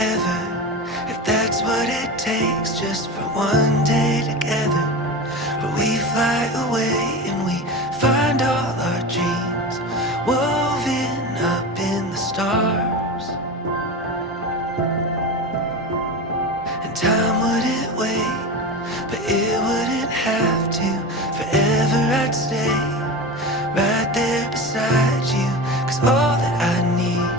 forever, if that's what it takes, just for one day together, where we fly away and we find all our dreams woven up in the stars. And time wouldn't wait, but it wouldn't have to. Forever I'd stay right there beside you, 'cause all that I need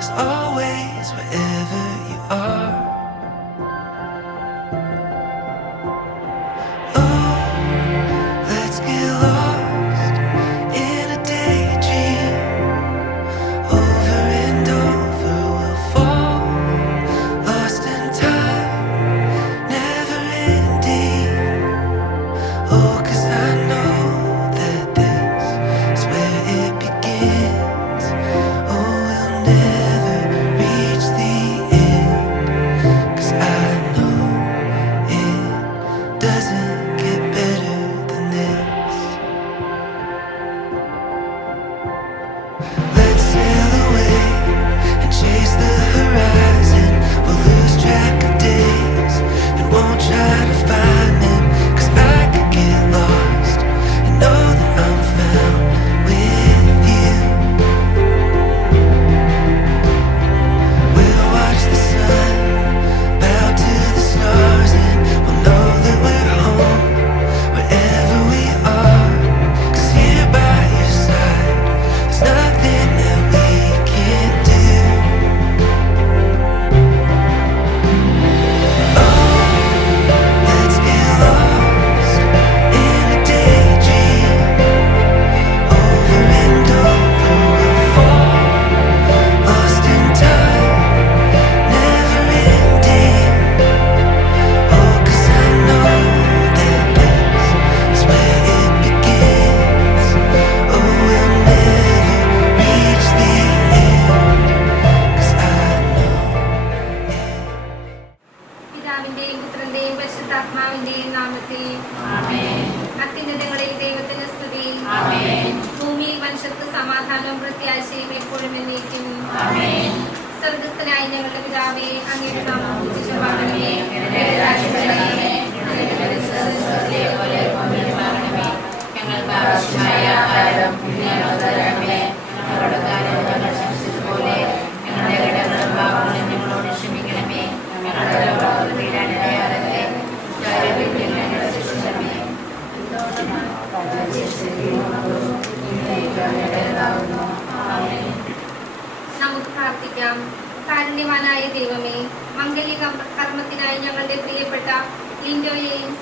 is always wherever you are. Oh, let's get lost in a daydream. Over and over we'll fall, lost in time, never ending. Oh, 'cause I know that this is where it begins. Oh, we'll never reach the end, 'cause I know it doesn't get better than this. Let's sail away and chase the horizon. We'll lose track of days and won't try to find them, 'cause I could get lost and know that I'm found with you. We'll watch the sun bow to the stars, and we'll know that we're home wherever we are, 'cause here by your side there's nothing that we can't do. Oh, let's get lost in a daydream. Over and over we'll fall, lost in time, never ending. Oh, 'cause I know that this is where it begins. Oh, we'll never reach the end, 'cause I know it. പിതാവിന്റെയും പുത്രന്റെയും പരിശുദ്ധാത്മാവിന്റെയും നാമത്തിൽ അത്യുന്നതങ്ങളിൽ ദൈവത്തിന് സ്തുതി. ഭൂമിയിൽ മനുഷ്യർക്ക് സമാധാനവും പ്രത്യാശയും എപ്പോഴും എന്നേക്കും. സ്വർഗ്ഗസ്ഥനായ ഞങ്ങളുടെ പിതാവേ, അങ്ങയുടെ നാമം പൂജിതമാകണമേ. അങ്ങയുടെ രാജ്യം വരണമേ. അങ്ങയുടെ മനസ്സ് സ്വർഗ്ഗത്തിലെ പോലെ ഭൂമിയിലുമാകണമേ. ഞങ്ങൾക്ക് ആവശ്യമായ ആഹാരം ഇന്ന് ഞങ്ങൾക്ക് തരണമേ. ഞങ്ങളുടെ കാര്യം ഞങ്ങൾ ക്ഷമിച്ചതുപോലെ ഞങ്ങളുടെ കടങ്ങളും പാപങ്ങളും ഞങ്ങളോട് ക്ഷമിക്കണമേ. ഞങ്ങളുടെ ലോകത്തിൽ വീഴാനിടയാകരുതേ. ദുഷ്ടാരൂപിയിൽ ഞങ്ങളെ രക്ഷിക്കണമേ. നമുക്ക് പ്രാർത്ഥിക്കാം. കാരുണ്യവാനായ ദൈവമേ, മംഗല്യ കർമ്മത്തിനായി ഞങ്ങളുടെ പ്രിയപ്പെട്ട ലിൻഡോയെയും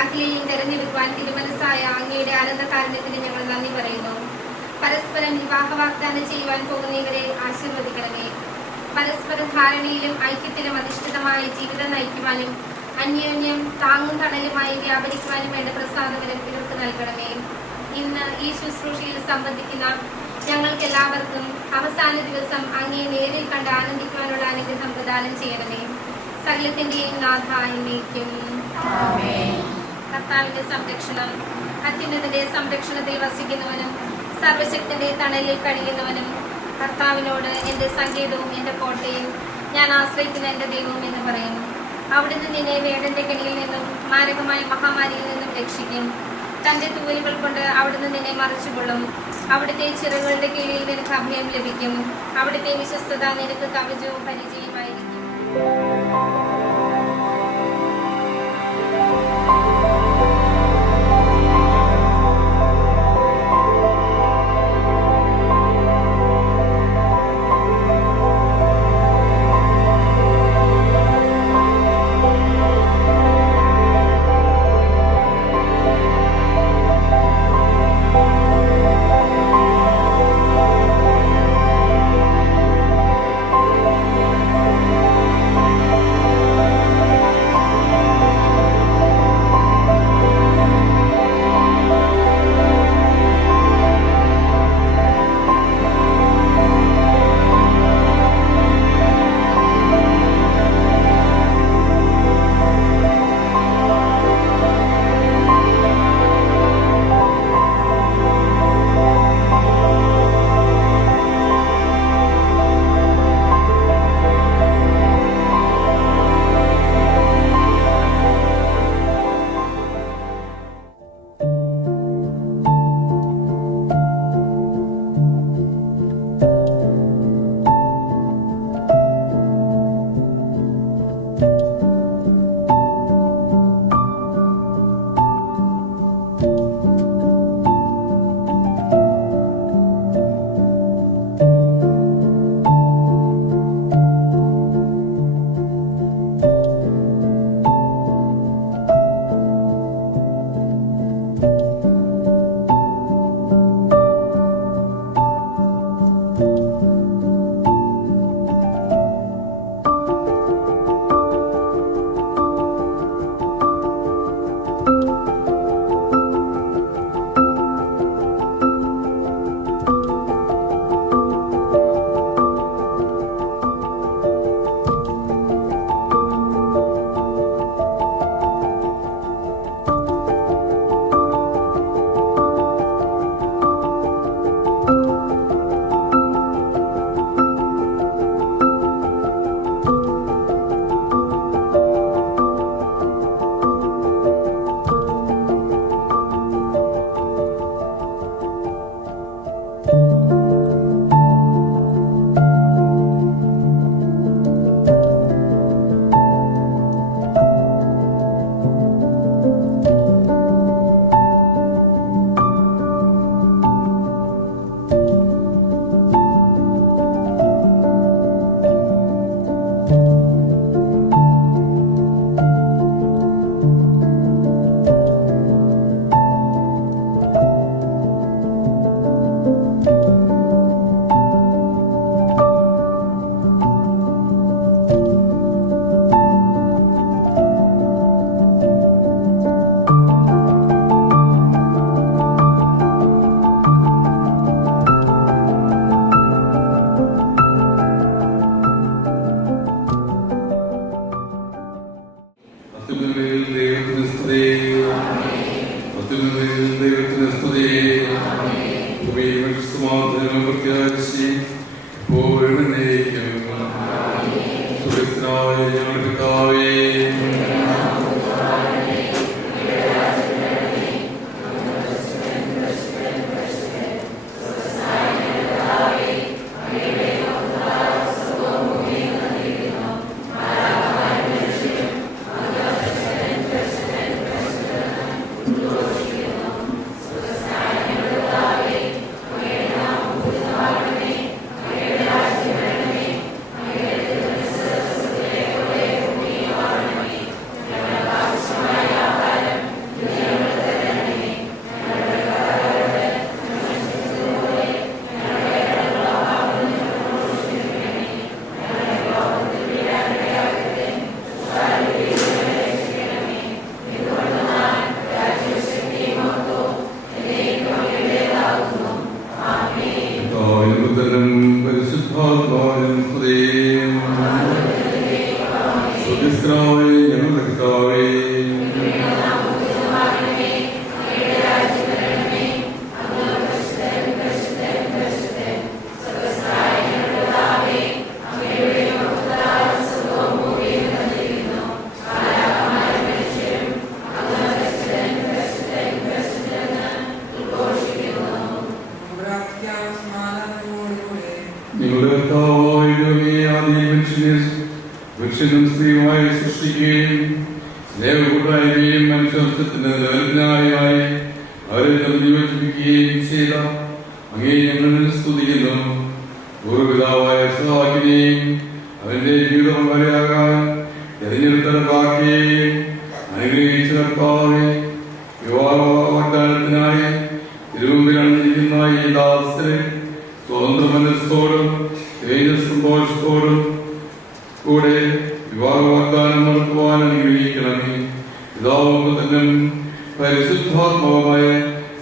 അഖിലയെയും തെരഞ്ഞെടുക്കുവാൻ തിരുമനസ്സായ അങ്ങയുടെ അനന്ത കാരുണ്യത്തിന് ഞങ്ങൾ നന്ദി പറയുന്നു. പരസ്പരം വിവാഹ വാഗ്ദാനം ചെയ്യുവാൻ പോകുന്ന ഇവരെ ആശീർവദിക്കണമേ. പരസ്പര ധാരണയിലും ഐക്യത്തിലും അധിഷ്ഠിതമായ ജീവിതം നയിക്കുവാനും അന്യോന്യം താങ്ങും തണലുമായി വ്യാപരിക്കുവാനും വേണ്ട പ്രസാദകരം ഇവർക്ക് നൽകണമേ. ഇന്ന് ഈ ശുശ്രൂഷയിൽ സംബന്ധിക്കുന്ന ഞങ്ങൾക്ക് എല്ലാവർക്കും അവസാന ദിവസം അങ്ങയെ നേരിൽ കണ്ട് ആനന്ദിക്കുവാനുള്ള അനുഗ്രഹം പ്രദാനം ചെയ്യണമേ. സകലത്തിന്റെയും നാഥ എന്നേക്കും. കർത്താവിന്റെ സംരക്ഷണം. അത്യുന്നതന്റെ സംരക്ഷണത്തിൽ വസിക്കുന്നവനും സർവശക്തന്റെ തണലിൽ കഴിയുന്നവനും കർത്താവിനോട് എന്റെ സങ്കേതവും എന്റെ കോട്ടയും ഞാൻ ആശ്രയിക്കുന്ന എന്റെ ദൈവവും എന്ന് പറയുന്നു. അവിടുന്ന് നിന്നെ വേടന്റെ കെണിയിൽ നിന്നും മാരകമായ മഹാമാരിയിൽ നിന്നും രക്ഷിക്കും. തന്റെ തൂവലുകൾ കൊണ്ട് അവിടുന്ന് നിന്നെ മറിച്ചുകൊള്ളും. അവിടുത്തെ ചിറകുകളുടെ കീഴിൽ നിനക്ക് അഭയം ലഭിക്കും. അവിടുത്തെ വിശ്വസ്തത നിനക്ക് കവചവും പരിചയമായിരിക്കും. സമാധാനം പ്രത്യാശി എപ്പോഴും എന്നേക്കും. സുരക്ഷിതനായ ഞങ്ങളുടെ പിതാവേ, പുരുഷനും സ്ത്രീയുമായി സൃഷ്ടിക്കുകയും സ്നേഹകൂട്ടായ്മയും മനുഷ്യത്വത്തിന് നിരഞ്ജനായി അവരെ യോജിപ്പിക്കുകയും ചെയ്ത അങ്ങേ ഞങ്ങൾ സ്തുതിക്കുന്നു. പൂർവ്വപിതാവായ സഹാക്കിനെയും അവന്റെ ജീവിത പങ്കാളിയാകാൻ തെരഞ്ഞെടുത്തതാക്കുകയും അനുഗ്രഹിച്ച കർത്താവെ, വിവാഹ വാഗ്ദാനത്തിനായി തിരുമുമ്പിൽ അണിഞ്ഞിരിക്കുന്ന ഈ ദാസരെ സ്വതന്ത്ര മനസ്സോടും സന്തോഷത്തോടും കൂടെ വിവാഹ വാഗ്ദാനം നടത്തുവാൻ അനുഗ്രഹിക്കണമേ. പിതാവും പരിശുദ്ധാത്മാവായ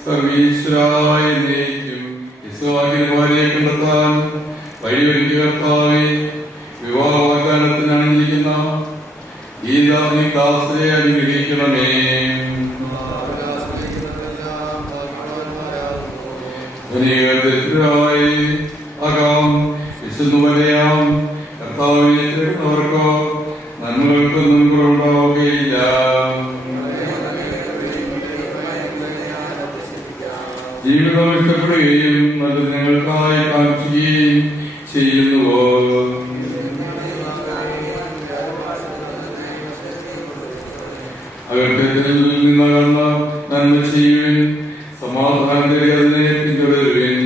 സർവീശ്വരായ എന്നേക്കും. യിസ്ഹാക്കിനെ ഭാര്യയെ കണ്ടെത്താൻ വഴിയൊരുക്കിയ കർത്താവേ, വിവാഹ വാഗ്ദാനത്തിന് അണിഞ്ഞിരിക്കുന്ന ഈ ദാസരെ അനുഗ്രഹിക്കണമേ. ആകാം വിശുദ്ധുവരെയാം കർത്താവിനെ തേടുന്നവർക്കോ നന്മകൾക്കൊന്നും കുറവുണ്ടാവുകയില്ല. ജീവിതം ഇഷ്ടപ്പെടുകയും അത് ഞങ്ങൾക്കായി കാണിക്കുകയും ചെയ്യുന്നുവോ? അവരുടെ നിന്നകന്ന നന്മ ചെയ്യുവിൻ, സമാധാനത്തെ അതിനെ പിന്തുടരുവിൻ.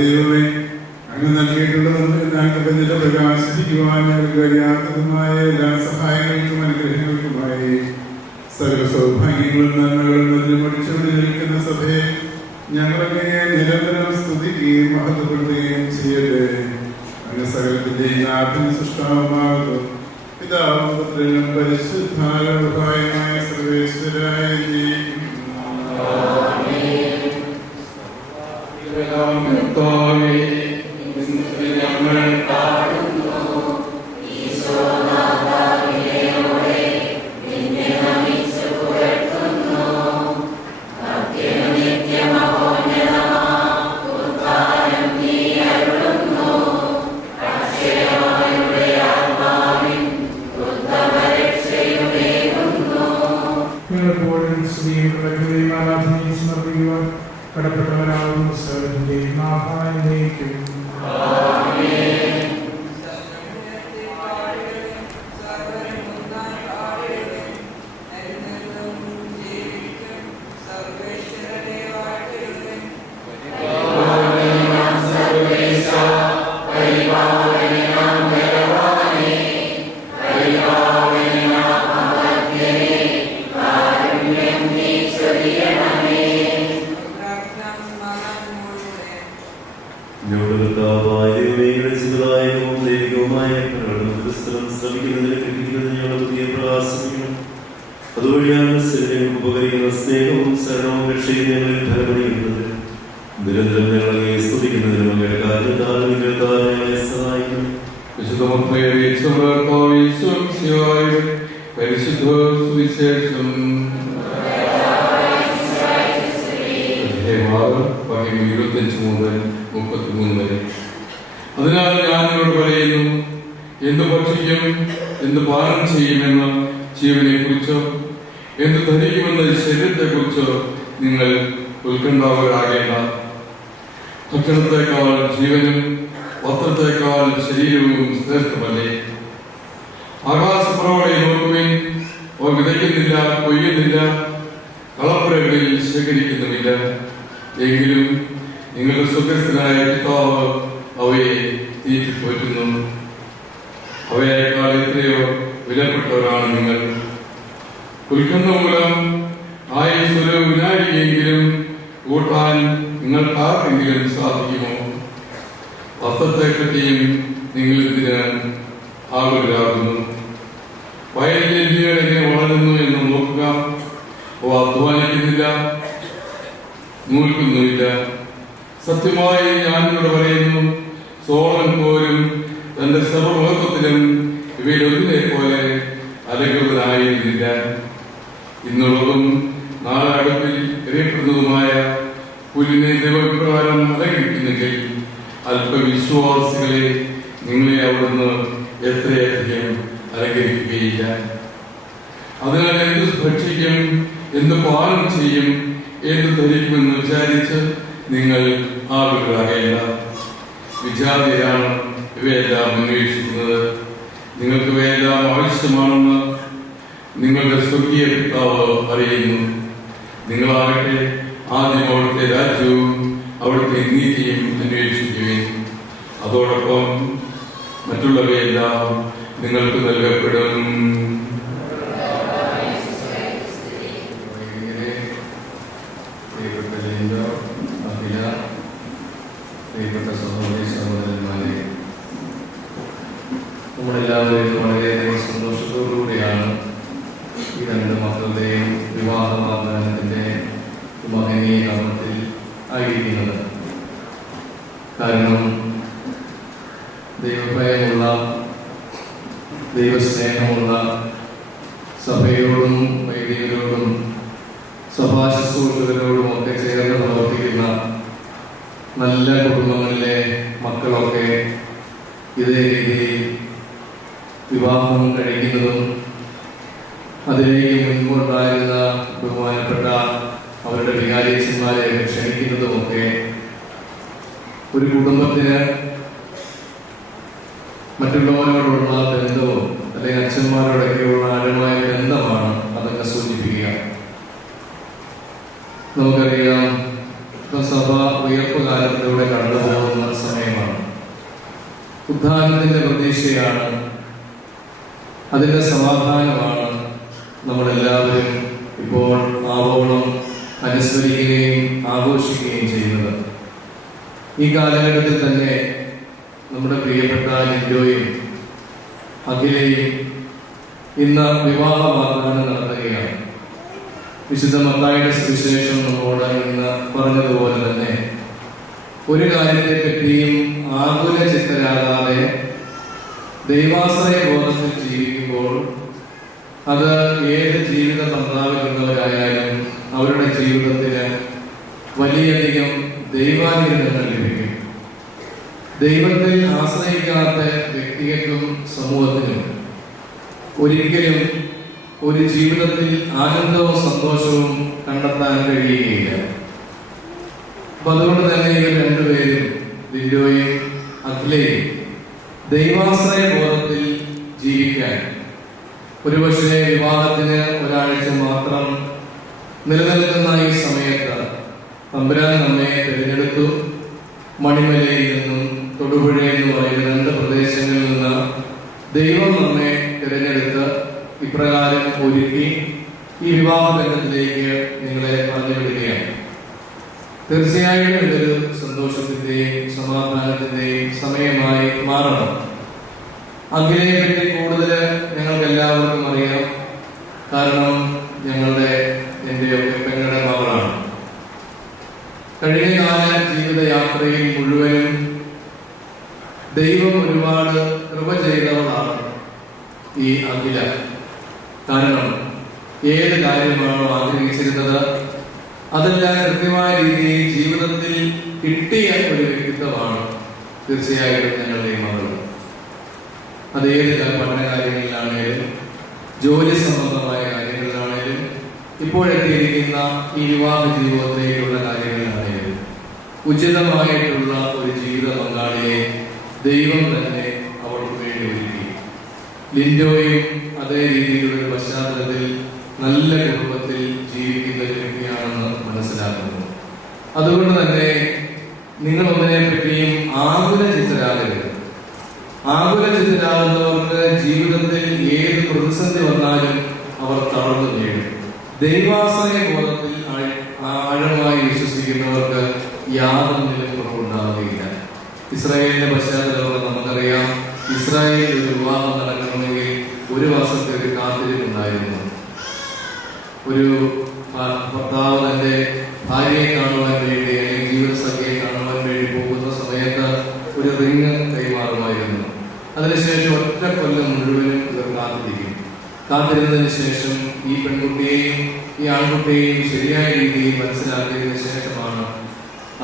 ദൈവമേ, അങ്ങ് നൽകിയിട്ടുള്ള പ്രകാശിപ്പിക്കുവാൻ ഞങ്ങൾക്ക് കഴിയാത്തതുമായ എല്ലാ സഹായങ്ങൾക്കും അനുഗ്രഹങ്ങൾക്കുമായി സർവ്വ സൗഭാഗ്യങ്ങളും നന്മകളും പഠിച്ചുകൊണ്ട് നിൽക്കുന്ന സഭയെ ഞങ്ങളൊക്കെ നിരന്തരം സ്തുതിക്കുകയും മഹത്വപ്പെടുത്തുകയും ചെയ്യട്ടെ. അങ്ങ് സകലത്തിന്റെയും നാഥനും സൃഷ്ടാവുമാകുന്നു. പിതാവും പുത്രനും പരിശുദ്ധാരൂഹായുമായ സർവേശ്വരായ കടപ്പെട്ടവരാകുന്ന സർവ്വത്തിന്റെ നാഥായിലേക്കും അതുവഴിയാണ് ഉപകരിക്കുന്ന സ്നേഹവും ശരണവും രക്ഷയും ഞങ്ങളിൽ ഫലമണിയുന്നത്. നിരന്തരം ഞങ്ങളെ സ്തുതിക്കുന്നതിനും അങ്ങയുടെ ഞങ്ങളെ സഹായിക്കണം. പരിശുദ്ധ സുവിശേഷം 25 മുതൽ 33 വരെ. അതിനാൽ ഞാൻ നിങ്ങളോട് പറയുന്നു, എന്ത് ഭക്ഷിക്കും, എന്ത് പാനം ചെയ്യുമെന്ന ജീവനെ കുറിച്ചോ എന്ത് ധരിക്കുമെന്ന ശരീരത്തെ കുറിച്ചോ നിങ്ങൾ ഉത്കണ്ഠാകുലരാകേണ്ട. ഭക്ഷണത്തെക്കാൾ ജീവനും വസ്ത്രത്തെക്കാൾ ശരീരവും ശ്രേഷ്ഠമല്ലേ? ആകാശപ്പുറവളെ നോക്കുവിൻ, അവർ വിതയ്ക്കുന്നില്ല, കൊയ്യുന്നില്ല, കളപ്പുരകളിൽ ശേഖരിക്കുന്നുമില്ല. എങ്കിലും നിങ്ങളുടെ സ്വർഗ്ഗസ്ഥനായ പിതാവ് അവയെ തീറ്റിപ്പോറ്റുന്നു. അവയേക്കാൾ എത്രയോ വിലപ്പെട്ടവരാണ് നിങ്ങൾ. ഉത്കണ്ഠ മൂലം ആയുസ്സൊരു വിനാഴികയെങ്കിലും കൂട്ടാൻ നിങ്ങൾക്കാർക്കെങ്കിലും സാധിക്കുമോ? വസ്ത്രത്തെപ്പറ്റിയും നിങ്ങൾ ഇതിന് ആകുലരാകുന്നു. വയലിലെ ജീവികൾ എങ്ങനെ വളരുന്നു എന്ന് നോക്കുക. അവ അധ്വാനിക്കുന്നില്ല, നൂൽക്കുന്നുമില്ല. സത്യമായി ഞാൻ നിങ്ങളോട് പറയുന്നു, സോളമൻ പോലും തന്റെ സർവമഹത്വത്തിലും ഇവയിലൊന്നിനെ പോലെ അലങ്കൃതനായിരുന്നില്ല. ഇന്നുള്ളതും നാളെ അടുപ്പിൽ എറിയപ്പെടുന്നതുമായ പുല്ലിനെ ദൈവപ്രകാരം അലങ്കരിക്കുന്നെങ്കിൽ അല്പവിശ്വാസികളെ നിങ്ങളെ അവിടുന്ന് എത്രയധികം അലങ്കരിക്കുകയില്ല. അതിനാൽ എന്ത് ഭക്ഷിക്കും, എന്ത് പാനം ചെയ്യും, എന്ത് ധരിക്കുമെന്ന് വിചാരിച്ച് നിങ്ങൾ ആകുലരാകേണ്ട. വിജാതിയാണ് ഇവയെല്ലാം അന്വേഷിക്കുന്നത്. നിങ്ങൾക്ക് ഇവയെല്ലാം ആവശ്യമാണെന്ന് നിങ്ങളുടെ സ്വർഗീയ പിതാവ് അറിയുന്നു. നിങ്ങളാകട്ടെ ആദ്യം അവിടുത്തെ രാജ്യവും അവിടുത്തെ നീതിയും അന്വേഷിക്കുകയും അതോടൊപ്പം മറ്റുള്ളവയെല്ലാം നിങ്ങൾക്ക് നൽകപ്പെടും. പ്രിയപ്പെട്ട സഹോദരി സഹോദരന്മാരെ, നമ്മളെല്ലാവരും വളരെയധികം സന്തോഷത്തോടുകൂടിയാണ് ഈ രണ്ട് മക്കളുടെയും വിവാഹ വാഗ്ദാനത്തിന്റെ മഹനീയ കർമ്മത്തിൽ ആയിരിക്കുന്നത്. കാരണം ദൈവഭയമുള്ള, ദൈവസ്നേഹമുള്ള, സഭയോടും വൈദികരോടും സഭാശുശ്രൂഷകരോടും ഒക്കെ ചേർന്ന് പ്രവർത്തിക്കുന്ന നല്ല കുടുംബങ്ങളിലെ മക്കളൊക്കെ ഇതേ രീതിയിൽ വിവാഹം കഴിക്കുന്നതും അതിലേക്ക് മുൻപുണ്ടായിരുന്ന ബഹുമാനപ്പെട്ട അവരുടെ വികാരിയച്ഛന്മാരെ ക്ഷണിക്കുന്നതുമൊക്കെ ഒരു കുടുംബത്തിന് മറ്റുള്ളവരോടുള്ള ബന്ധവും അല്ലെങ്കിൽ അച്ഛന്മാരോടൊക്കെയുള്ള ആഴമായ ബന്ധമാണ് അതൊക്കെ സൂചിപ്പിക്കുക. നമുക്കറിയാം, സഭ ഉയർപ്പ് കാലത്തിലൂടെ കടന്നുപോകുന്ന സമയമാണ്. ഉദ്ധാനത്തിന്റെ പ്രതീക്ഷയാണ്, അതിന്റെ സമാധാനമാണ് നമ്മളെല്ലാവരും ഇപ്പോൾ ആവോളം അനുസ്മരിക്കുകയും ആഘോഷിക്കുകയും ചെയ്യുന്നത്. ഈ കാലഘട്ടത്തിൽ തന്നെ നമ്മുടെ പ്രിയപ്പെട്ട ലിൻഡോയും അഖിലയും ഇന്ന് വിവാഹ വാഗ്ദാനം നടത്തുകയാണ്. വിശുദ്ധ മത്തായിയുടെ സുവിശേഷം നമ്മോട് ഇന്ന് പറഞ്ഞതുപോലെ തന്നെ ഒരു കാര്യത്തെ പറ്റിയും ആകുല ചിത്തരാകാതെ ദൈവാശ്രയ ബോധത്തിൽ ജീവിക്കുമ്പോൾ അത് ഏത് ജീവിത പന്ഥാവിലുള്ളവരായാലും അവരുടെ ജീവിതത്തിന് വലിയധികം ദൈവാനുഗ്രഹങ്ങൾ ലഭിക്കും. ദൈവത്തിൽ ആശ്രയിക്കാത്ത വ്യക്തികൾക്കും സമൂഹത്തിനും ഒരിക്കലും ഒരു ജീവിതത്തിൽ ആനന്ദവും സന്തോഷവും കണ്ടെത്താൻ കഴിയുകയില്ല. അപ്പൊ അതുകൊണ്ട് തന്നെ ഇവർ രണ്ടുപേരും, ലിൻഡോയും അഖിലയും, ദൈവാശ്രയ ബോധത്തിൽ ജീവിക്കാൻ ഒരുപക്ഷെ വിവാഹത്തിന് ഒരാഴ്ച മാത്രം നിലനിൽക്കുന്ന ഈ സമയത്ത് തമ്പുരാൻ നമ്മെ തിരഞ്ഞെടുത്തു. മണിമലയിൽ നിന്നും തൊടുപുഴ എന്ന് പറയുന്ന രണ്ട് പ്രദേശങ്ങളിൽ നിന്ന് ദൈവം നമ്മെ തിരഞ്ഞെടുത്ത് ഇപ്രകാരം ഒരുക്കി ഈ വിവാഹ ബന്ധത്തിലേക്ക് നിങ്ങളെ പറഞ്ഞുവിടുകയാണ്. തീർച്ചയായും ഇതൊരു സന്തോഷത്തിന്റെയും സമാധാനത്തിന്റെയും സമയമായി മാറണം. അഖിലയെ പറ്റി കൂടുതൽ ഞങ്ങൾക്ക് എല്ലാവർക്കും അറിയാം. കാരണം എന്റെയൊക്കെ പെങ്ങളുടെ മകളാണ്. കഴിഞ്ഞകാല ജീവിതയാത്രയിൽ മുഴുവനും ദൈവം ഒരുപാട് കൃപ ചെയ്തവളാണ് ഈ അഖില. കാര്യമാണോ ആഗ്രഹിച്ചിരുന്നത്, അതെല്ലാം കൃത്യമായ രീതിയിൽ ജീവിതത്തിൽ കിട്ടിയ ഒരു വ്യക്തിത്വമാണ് തീർച്ചയായിട്ടും ഞങ്ങളുടെ മകൾ. അതേത് പഠന കാര്യങ്ങളിലാണേലും ജോലി സംബന്ധമായ കാര്യങ്ങളിലാണേലും ഇപ്പോഴെത്തിയിരിക്കുന്ന ഈ വിവാഹ ജീവിതത്തിലേക്കുള്ള കാര്യങ്ങളിലാണേലും ഉചിതമായിട്ടുള്ള ഒരു ജീവിത പങ്കാളിയെ ദൈവം തന്നെ അവൾക്ക് വേണ്ടി ഒരുക്കി. ലിൻഡോയും അതേ രീതിയിലുള്ള ഒരു പശ്ചാത്തലത്തിൽ നല്ല കുടുംബത്തിൽ ജീവിക്കുന്ന ഒരു വ്യക്തിയാണെന്ന് മനസ്സിലാക്കുന്നു. അതുകൊണ്ട് തന്നെ നിങ്ങൾ ഒന്നിനെ പറ്റിയും ആകുലചിത്തരാകരുത്. ആകുലചിത്തരാകുന്നവർക്ക് ജീവിതത്തിൽ ഏത് പ്രതിസന്ധി വന്നാലും അവർ തളർന്നു വീഴും. ദൈവാശ്രയ ബോധത്തിൽ ആഴമായി വിശ്വസിക്കുന്നവർക്ക് യാതൊന്നിലും കുറവുണ്ടാവുകയില്ല. ഇസ്രായേലിന്റെ പശ്ചാത്തലം നമുക്കറിയാം. ഇസ്രായേലിൽ ഒരു വിവാഹം നടക്കണമെങ്കിൽ ഒരു വർഷത്തെ ഒരു കാത്തിരിപ്പുണ്ടായിരുന്നു. ഒരു ഭർത്താവ് തന്റെ ഭാര്യയെ കാണുവാൻ വേണ്ടി അല്ലെങ്കിൽ ജീവിതസഖിയെ കാണുവാൻ വേണ്ടി പോകുന്ന സമയത്ത് ഒരു റിങ് കൈമാറുമായിരുന്നു. അതിനുശേഷം ഒറ്റ കൊല്ലം മുഴുവനും ഇവർ കാത്തിരിക്കും. കാത്തിരുന്നതിന് ശേഷം ഈ പെൺകുട്ടിയെയും ഈ ആൺകുട്ടിയെയും ശരിയായ രീതിയിൽ മനസ്സിലാക്കിയതിനു ശേഷമാണ്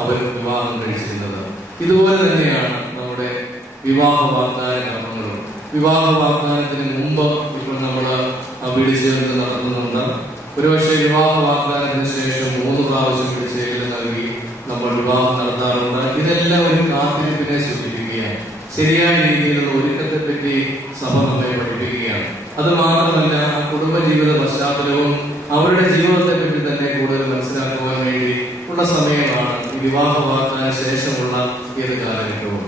അവർ വിവാഹം കഴിച്ചിരുന്നത്. ഇതുപോലെ തന്നെയാണ് നമ്മുടെ വിവാഹ വാഗ്ദാന കർമ്മങ്ങളും. വിവാഹ വാഗ്ദാനത്തിന് മുമ്പ് ഇപ്പോൾ നമ്മൾ വിളിച്ചേർന്ന് നടത്തുന്നുണ്ട്. ഒരുപക്ഷെ വിവാഹ വാഗ്ദാനത്തിന് ശേഷം 3 പ്രാവശ്യം വിളിച്ചേക്കൽ നൽകി നമ്മൾ വിവാഹം നടത്താറുണ്ട്. ഇതെല്ലാം ഒരു കാത്തിരിപ്പിനെ സൂചിപ്പിക്കുകയാണ്. ശരിയായ രീതിയിലുള്ള ഒരുക്കത്തെ പറ്റി സഭ നമ്മെ പഠിപ്പിക്കുകയാണ്. അത് മാത്രമല്ല, ആ കുടുംബജീവിത പശ്ചാത്തലവും അവരുടെ ജീവിതത്തെ പറ്റി തന്നെ കൂടുതൽ മനസ്സിലാക്കുവാൻ വേണ്ടി ഉള്ള സമയമാണ് ഈ വിവാഹ വാഗ്ദാന ശേഷമുള്ള ഏത് കാലഘട്ടവും.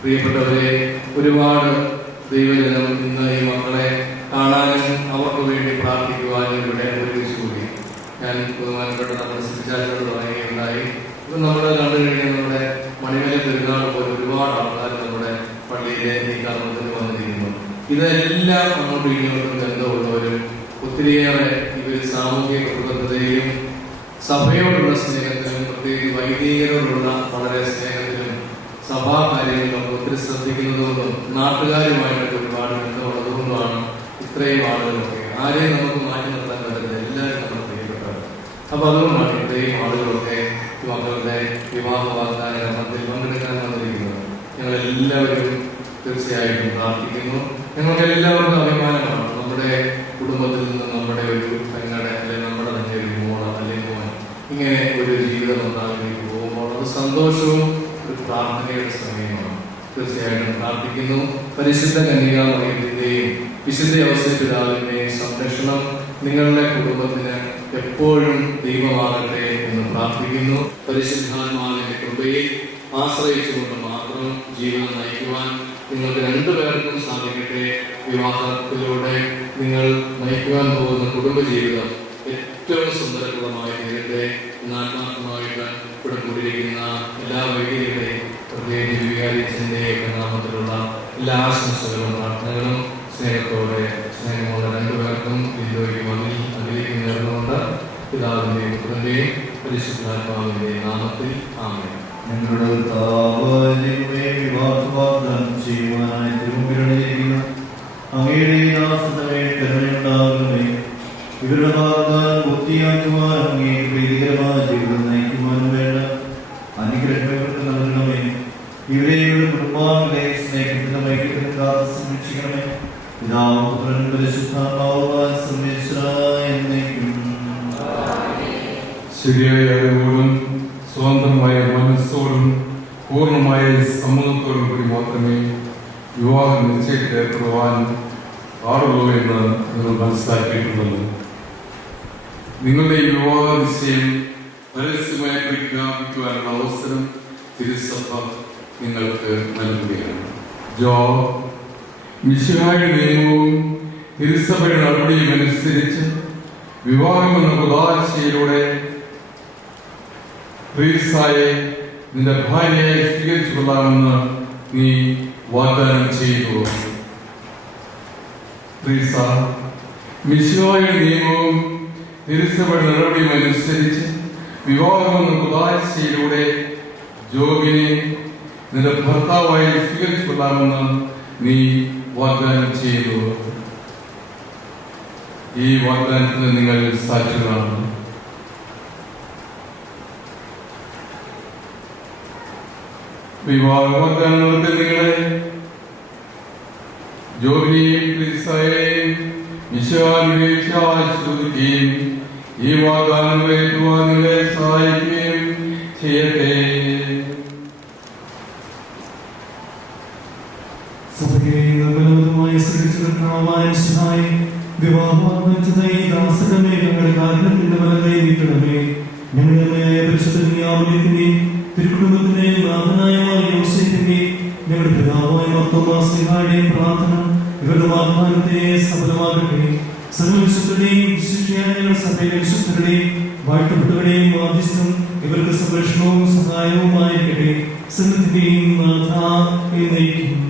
പ്രിയപ്പെട്ടവരെ, ഒരുപാട് ദൈവജനം ഇന്ന് ഈ മക്കളെ കാണാനും അവർക്ക് വേണ്ടി പ്രാർത്ഥിക്കുവാനും ഇവിടെ ഒരുമിച്ച് കൂടി. ഞാൻ ബഹുമാനപ്പെട്ട നമ്മുടെ സിദ്ധാർത്ഥിയോട് പറയുകയുണ്ടായി. ഇപ്പം നമ്മൾ കണ്ടു കഴിഞ്ഞാൽ നമ്മുടെ മണിമല പെരുന്നാൾ പോലെ ഒരുപാട് ആൾക്കാർ നമ്മുടെ പള്ളിയിലെ ഈ കർമ്മത്തിന് വന്നിരിക്കുന്നു. ഇതെല്ലാം അങ്ങോട്ടും ഇങ്ങോട്ടും ബന്ധമുള്ളവരും ഒത്തിരിയേറെ ഇവർ സാമൂഹിക പ്രതിബദ്ധതയിലും സഭയോടുള്ള സ്നേഹത്തിലും പ്രത്യേകിച്ച് വൈദികരോടുള്ള വളരെ സ്നേഹത്തിലും സഭാ കാര്യങ്ങളിലും ഒത്തിരി ശ്രദ്ധിക്കുന്നതുകൊണ്ടും നാട്ടുകാരുമായിട്ട് ഒരുപാട് ബന്ധമുള്ളതുകൊണ്ടുമാണ് ഇത്രയും ആളുകളൊക്കെ. ആരെയും നമുക്ക് മാറ്റി നിർത്താൻ പറ്റില്ല, എല്ലാവരും നമ്മൾ പ്രിയപ്പെട്ടവർ. അപ്പൊ അതുകൊണ്ടാണ് ഇത്രയും ആളുകളൊക്കെ മക്കളുടെ വിവാഹ വാഗ്ദാന കർമ്മത്തിൽ പങ്കെടുക്കാൻ വന്നിരിക്കുന്നത്. ഞങ്ങൾ എല്ലാവരും തീർച്ചയായിട്ടും പ്രാർത്ഥിക്കുന്നു. ഞങ്ങൾക്ക് എല്ലാവർക്കും അഭിമാനമാണ് നമ്മുടെ കുടുംബത്തിൽ നിന്ന് നമ്മുടെ ഒരു പെങ്ങളുടെ അല്ലെങ്കിൽ നമ്മുടെ തന്നെ ഒരു മോള് അല്ലെങ്കിൽ മോൻ ഇങ്ങനെ ഒരു ജീവിതം ഉണ്ടാകുന്നതിലേക്ക് പോകുമ്പോൾ അത് സന്തോഷവും ഒരു പ്രാർത്ഥനയുടെ സമയമാണ്. തീർച്ചയായിട്ടും പ്രാർത്ഥിക്കുന്നു. പരിശുദ്ധ കന്യകാമറിയത്തിന്റെയും വിശുദ്ധ ഔസേപ്പിതാവിന്റെയും സംരക്ഷണം നിങ്ങളുടെ കുടുംബത്തിന് എപ്പോഴും ദൈവമാകട്ടെ എന്ന് പ്രാർത്ഥിക്കുന്നു. പരിശുദ്ധാത്മാവിന്റെ കൃപയിൽ ആശ്രയിച്ചുകൊണ്ട് മാത്രം ജീവിതം നയിക്കുവാൻ നിങ്ങൾക്ക് രണ്ടുപേർക്കും സാധിക്കട്ടെ. വിവാഹത്തിലൂടെ നിങ്ങൾ നയിക്കുവാൻ പോകുന്ന കുടുംബജീവിതം ഏറ്റവും സുന്ദരപ്രദമായി തീരട്ടെ. ആത്മാർത്ഥമായിട്ട് ഇവിടെ കൂടിയിരിക്കുന്ന എല്ലാ വൈദികരുടെയും പ്രത്യേകിച്ച് വികാരിച്ചന്റെ നാമത്തിലുള്ള എല്ലാ ആശംസകളും പ്രാർത്ഥനകളും സ്നേഹത്തോടെ സ്നേഹമുള്ള രണ്ടുപേർക്കും ലിൻഡോയ്ക്കും അതിലേക്ക് നേർന്നുകൊണ്ട് പിതാവിന്റെയും പുത്രന്റെയും പരിശുദ്ധാത്മാവിന്റെയും നാമത്തിൽ ആമേൻ. ഞങ്ങളുടെ വാഗ്ദാനം ചെയ്യുവാനായി തിരുമുമ്പിലിരിക്കുന്ന അങ്ങയുടെ ദാസന്റെ കരുണയുണ്ടാകണമേ. ഇവരുടെ വാഗ്ദാനം പൂർത്തിയാക്കുവാൻ അങ്ങേ പ്രീതികരമായ ജീവിതം നയിക്കുവാനും വേണ്ട അനുഗ്രഹങ്ങൾക്ക് നൽകണമേ. ഇവരെയുടെ കുടുംബാംഗങ്ങളെ സ്നേഹിക്കുന്ന വൈകിട്ട് കാത്ത് സംരക്ഷിക്കണമേ. പിതാവും പുത്രനും പരിശുദ്ധാത്മാവുമായ സർവേശ്വരായ എന്നേക്കും. ശരിയായ അറിവോടും സ്വന്തമായ മനസ്സോടും പൂർണ്ണമായ സമ്മതത്തോടും കൂടി മാത്രമേ വിവാഹം നിശ്ചയത്തിൽ ഏർപ്പെടുവാൻ പാടുള്ളൂ എന്ന് നിങ്ങൾ മനസ്സിലാക്കിയിട്ടുണ്ടല്ലോ. നിങ്ങളുടെ ഈ വിവാഹ നിശ്ചയം പരസ്യമായി പ്രഖ്യാപിക്കുവാനുള്ള അവസരം തിരുസഭ നിങ്ങൾക്ക് നൽകുകയാണ്. മിശിഹായുടെ നിയമവും തിരുസഭയുടെ നടപടിയും അനുസരിച്ച് വിവാഹം എന്ന കുദാശയിലൂടെ പ്രീസായെ നിന്റെ ഭാര്യയായി സ്വീകരിച്ചു കൊള്ളാമെന്ന് നീ വാഗ്ദാനം ചെയ്തു. പ്രീസ, മിശിഹായുടെ നിയമവും തിരുസഭയുടെ നടപടിയും അനുസരിച്ച് വിവാഹം എന്ന കുദാശയിലൂടെ ജോബിനെ നിന്റെ ഭർത്താവായി സ്വീകരിച്ചു കൊള്ളാമെന്ന് നീ വാഗ്ദാനം ചെയ്തു. ഈ വാഗ്ദാനത്തിന് നിങ്ങൾ സാക്ഷികളാണ്. വിവാഹ വാഗ്ദാനങ്ങൾക്ക് നിങ്ങളെ ജോലിയെയും ക്രിസ്തയെയും വിശ്വാസികളെ ആശീർവദിക്കുകയും ഈ വാഗ്ദാനങ്ങളെ ഏറ്റുവാൻ നിങ്ങളെ സഹായിക്കുകയും ചെയ്യട്ടെ. തിരുക്കുടുംബത്തിന്റെ നാഥനായ യോസേഫിന്റെ ഞങ്ങളുടെ പിതാവായ മർത്തോമാസ്ലിഹായുടെയും പ്രാർത്ഥന ഇവരുടെ വാഗ്ദാനത്തെ സഫലമാകട്ടെ. സർവവിശുദ്ധരുടെയും വിശിഷ്യായ സഭയിലെ വിശുദ്ധരുടെയും വാഴ്ത്തപ്പെട്ടവരുടെയും മാധ്യസ്ഥം ഇവർക്ക് സംരക്ഷണവും സഹായവുമായിരിക്കട്ടെ. സന്നിധിയും നാഥ എന്നേക്കും.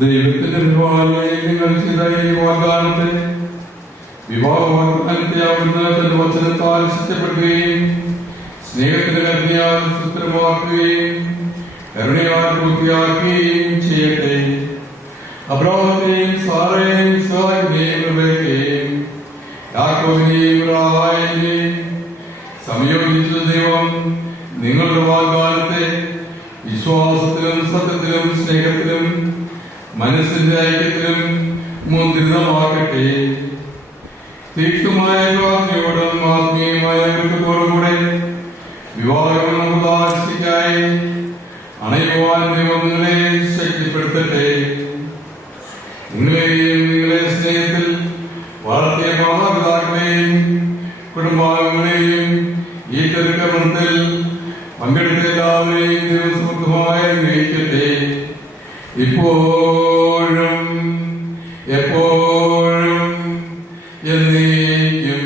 ദൈവത്തിന്റെ വിവാഹമായി നിങ്ങൾ ചെയ്ത ഈ വാഗ്ദാനത്തെ വിവാഹവാഗ്ദാനത്തെ അവിടുന്ന് തന്റെ വചനത്താൽ ശക്തിപ്പെടുത്തുകയും സ്നേഹത്തിന്റെ കരുണയാൽ സുസ്ഥിരമാക്കുകയും കരുണയാൽ പൂർത്തിയാക്കുകയും ചെയ്യട്ടെ. അബ്രാഹത്തെയും സാറയെയും ഇസ്ഹാക്കിനെയും റിബേക്കയെയും യാക്കോബിനെയും റാഹേലിനെയും സംയോജിച്ച ദൈവം നിങ്ങളുടെ വാഗ്ദാനത്തെ വിശ്വാസത്തിലും സത്യത്തിലും സ്നേഹത്തിലും മനസ്സിന്റെ ഐക്യത്തിലും മുദ്രിതമാക്കട്ടെ. തീക്ഷ്ണമായ പ്രാർത്ഥനയോടും ആത്മീയമായ കൂടെ വിവാഹം ഉദാശിക്കായി അണയുവാൻ ദൈവം നിങ്ങളെ ശക്തിപ്പെടുത്തട്ടെ. നിങ്ങളെയും നിങ്ങളെ സ്നേഹത്തിൽ വളർത്തിയ മാതാപിതാക്കളെയും കുടുംബാംഗങ്ങളെയും ഈ ചെറുക്കമണത്തിൽ പങ്കെടുത്ത എല്ലാവരെയും ദൈവസമൃദ്ധമായി അനുഗ്രഹിക്കട്ടെ. ഇപ്പോഴും എപ്പോഴും എന്നേക്കും.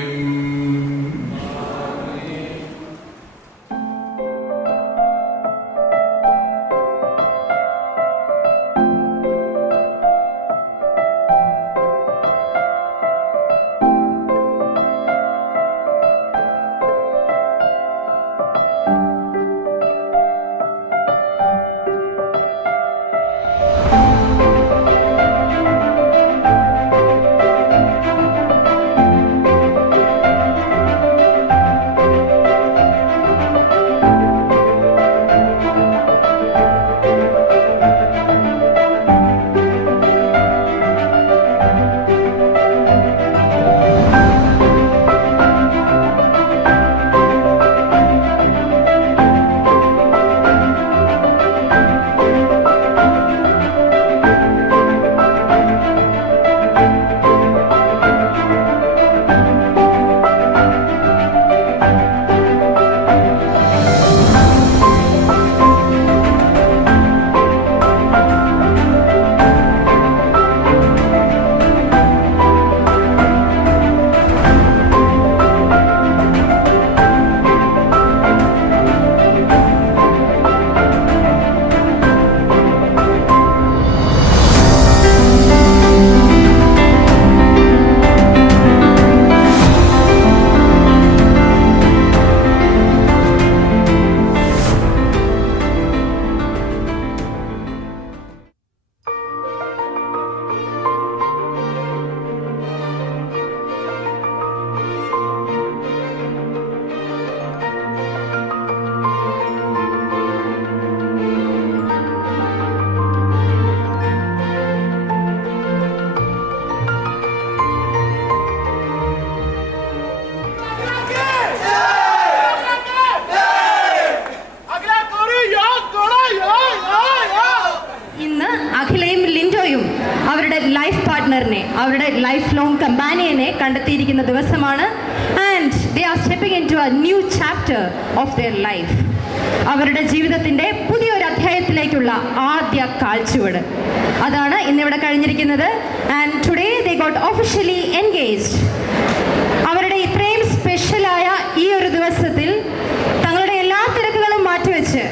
അവരുടെ ലൈഫ് ലോങ് കമ്പാനിയനെ കണ്ടെത്തിയിരിക്കുന്ന ദിവസമാണ്. And they are stepping into a new chapter of their life. അവരുടെ ജീവിതത്തിൻ്റെ പുതിയൊരു അധ്യായത്തിലേക്കുള്ള ആദ്യ കാൽച്ചുവട് അതാണ് ഇന്നിവിടെ കഴിഞ്ഞിരിക്കുന്നത്. And today they got officially engaged. അവരുടെ ഇത്രയും സ്പെഷ്യലായ ഈ ഒരു ദിവസത്തിൽ തങ്ങളുടെ എല്ലാ തിരക്കുകളും മാറ്റിവെച്ച്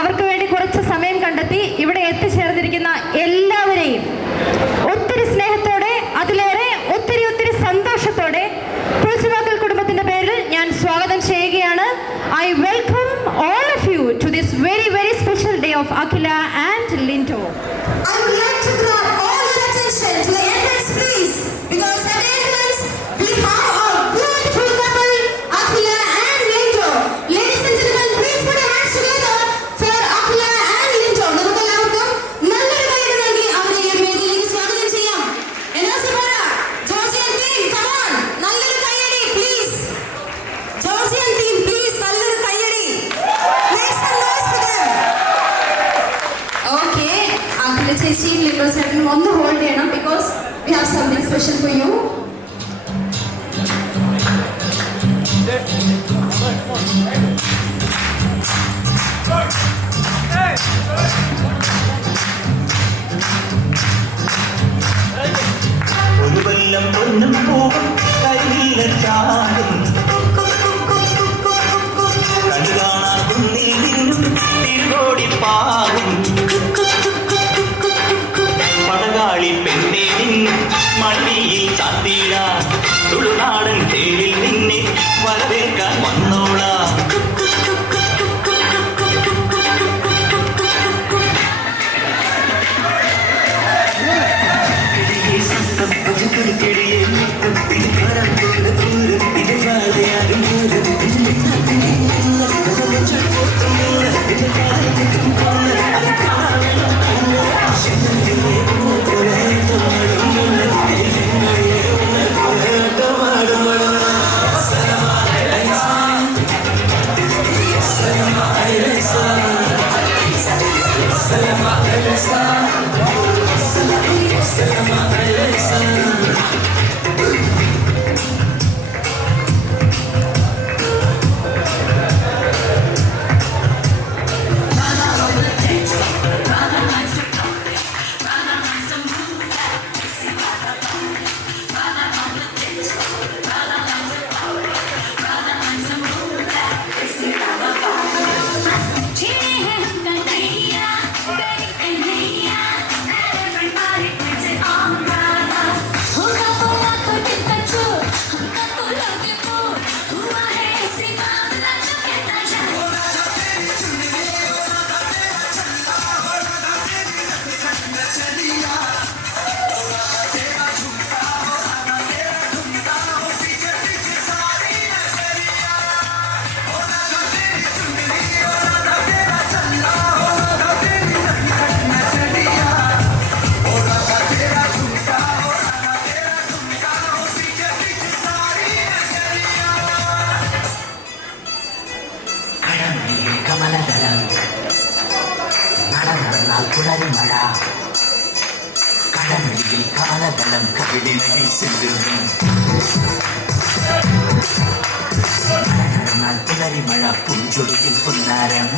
അവർക്ക് വേണ്ടി കുറച്ച് സമയം കണ്ടെത്തി ഇവിടെ എത്തിച്ചേർന്നിരിക്കുന്ന എല്ലാവരെയും ഒത്തിരി സ്നേഹത്തോടെ, അതിലേറെ ഒത്തിരി ഒത്തിരി സന്തോഷത്തോടെ പുളിച്ചിവാക്കൽ കുടുംബത്തിന്റെ പേരിൽ ഞാൻ സ്വാഗതം ചെയ്യുകയാണ്. I welcome all of you to this very very special day of Akhila and Linto. we have something special for you. ഒരു കൊല്ലം പൊന്നും പോകും കരിനീലച്ചാടും കണ്ടു കാണാൻ കുന്നിൽ നിന്നും തിരുകോടിപ്പാകും പടകാളി പെണ്ണെ നിന്നും മടിയിൽ ചാത്തിടാൻ തുളുനാടൻ തേരിൽ നിന്നെ വരവേൽക്കാൻ വന്നോളാം പുലരിമഴ കടമഴിയിൽ കാലതലം കവിടിനയിൽ ചെല്ലുന്നു പുലരിമഴ പുഞ്ചൊടിയിൽ പുന്നാരം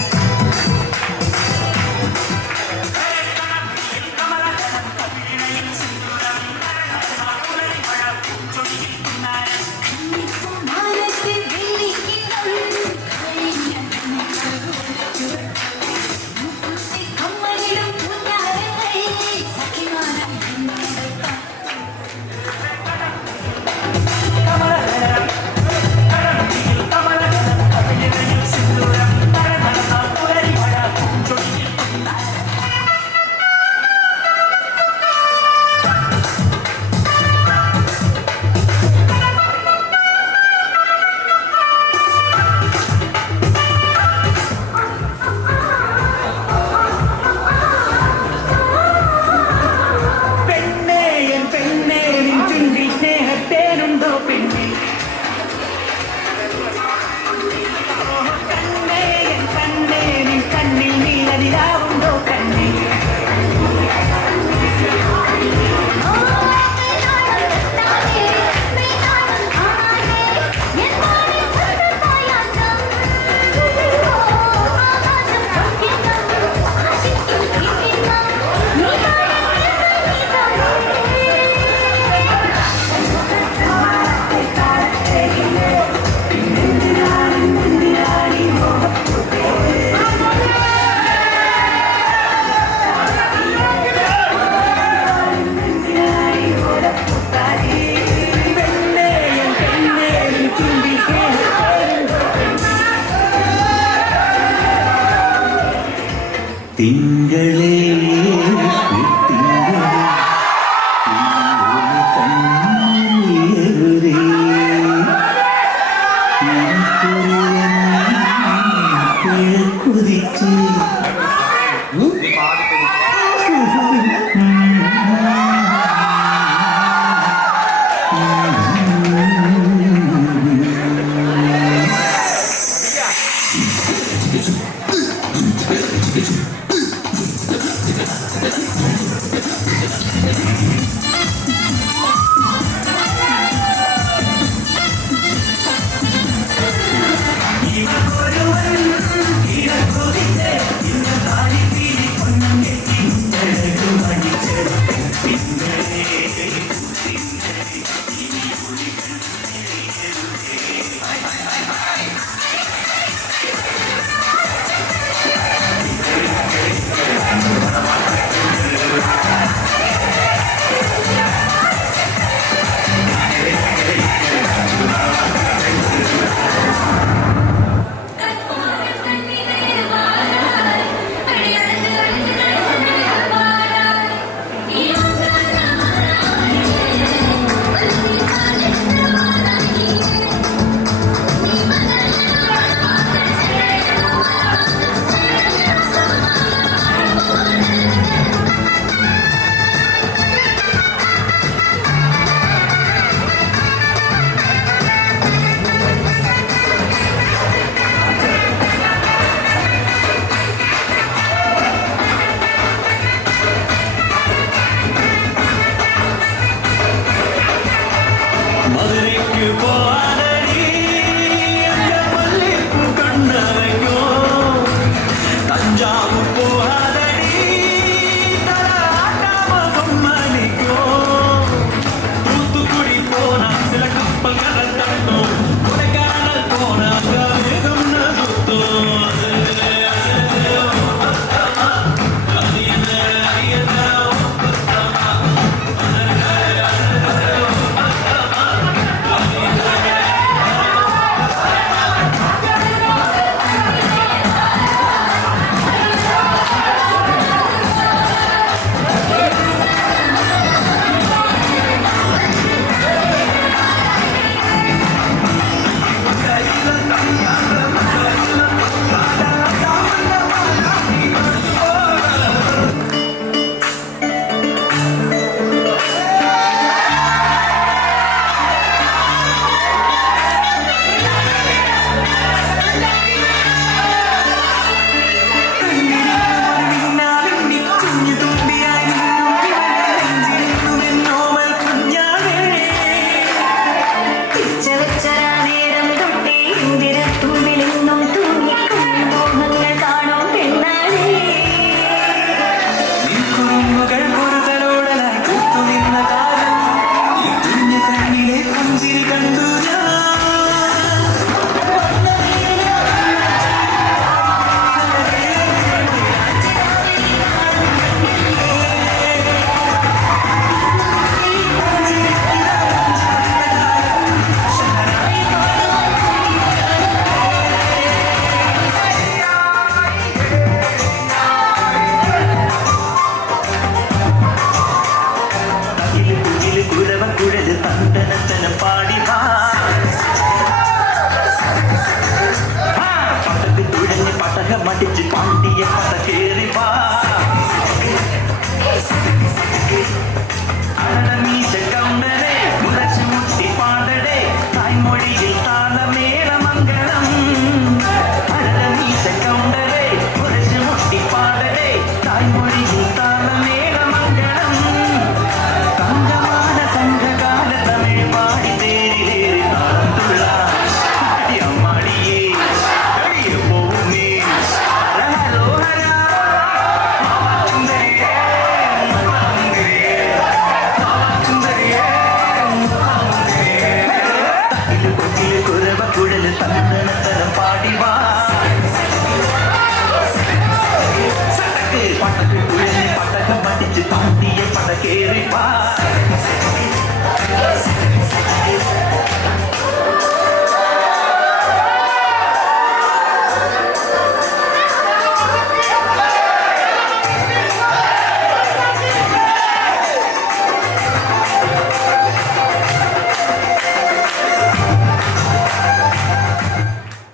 അടിച്ച് താണ്ടിയ പട കേറിപ്പാ.